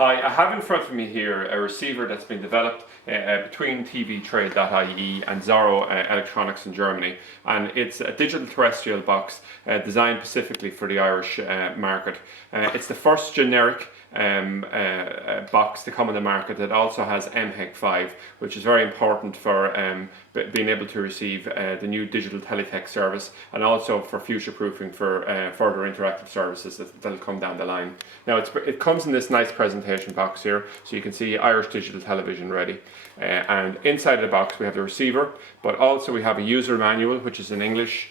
Hi, I have in front of me here a receiver that's been developed between tvtrade.ie and Xoro Electronics in Germany, and it's a digital terrestrial box designed specifically for the Irish market. It's the first generic box to come on the market that also has MPEG-5, which is very important for being able to receive the new digital teletext service, and also for future-proofing for further interactive services that'll come down the line. Now it comes in this nice presentation box here, so you can see Irish digital television ready. And inside of the box we have the receiver, but also we have a user manual which is in English.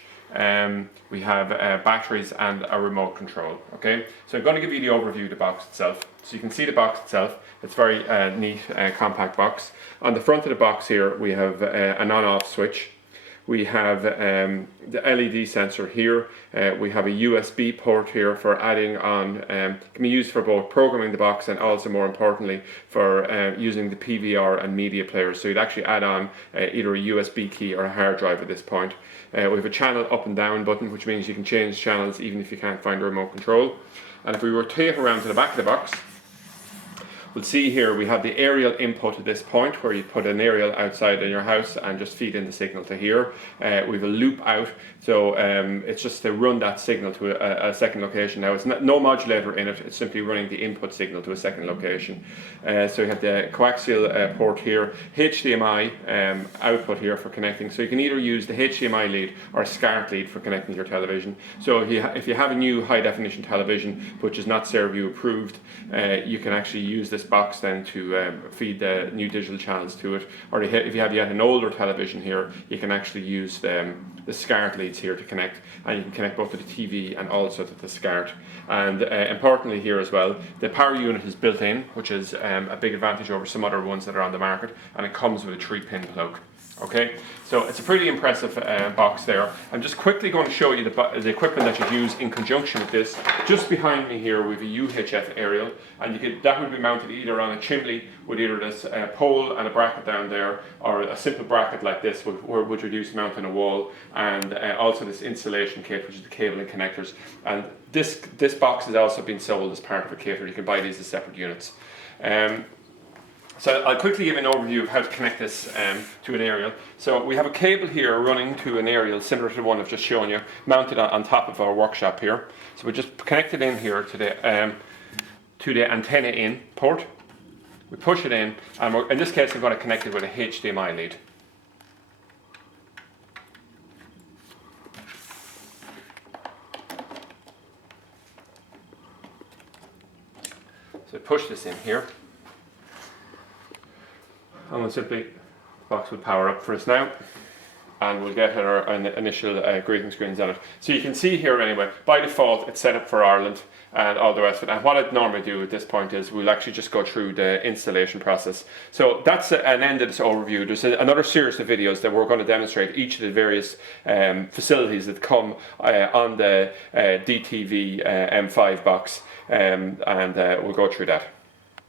We have batteries and a remote control. Okay, so I'm going to give you the overview of the box itself. So you can see the box itself. It's very neat, compact box. On the front of the box here we have an on-off switch. We have the LED sensor here. We have a USB port here for adding on, can be used for both programming the box and also, more importantly, for using the PVR and media players. So you'd actually add on either a USB key or a hard drive at this point. We have a channel up and down button, which means you can change channels even if you can't find a remote control. And if we rotate around to the back of the box, we'll see here we have the aerial input at this point, where you put an aerial outside in your house and just feed in the signal to here. We have a loop out, so it's just to run that signal to a second location. Now it's no modulator in it, it's simply running the input signal to a second location. So you have the coaxial port here, HDMI output here for connecting. So you can either use the HDMI lead or a SCART lead for connecting your television. So if you have a new high definition television which is not Fairview approved, you can actually use this box then to feed the new digital channels to it. Or if you have yet an older television here, you can actually use the SCART leads here to connect, and you can connect both to the TV and also to the SCART. And importantly here as well, the power unit is built in, which is a big advantage over some other ones that are on the market, and it comes with a 3-pin plug. Okay, so it's a pretty impressive box there. I'm just quickly going to show you the equipment that you'd use in conjunction with this. Just behind me here we have a UHF aerial, and that would be mounted either on a chimney with either this pole and a bracket down there, or a simple bracket like this would reduce mount on a wall, and also this installation kit, which is the cable and connectors. And this box has also been sold as part of a kit, or you can buy these as separate units. So I'll quickly give an overview of how to connect this to an aerial. So we have a cable here running to an aerial similar to the one I've just shown you, mounted on top of our workshop here. So we just connect it in here to the antenna in port. We push it in, and in this case I'm going to connect it with a HDMI lead. So push this in here. And we'll simply, the box will power up for us now, and we'll get our initial greeting screens on it. So you can see here anyway, by default it's set up for Ireland and all the rest of it. And what I'd normally do at this point is we'll actually just go through the installation process. So that's an end of this overview. There's another series of videos that we're going to demonstrate each of the various facilities that come on the DTV-M5 box, and we'll go through that.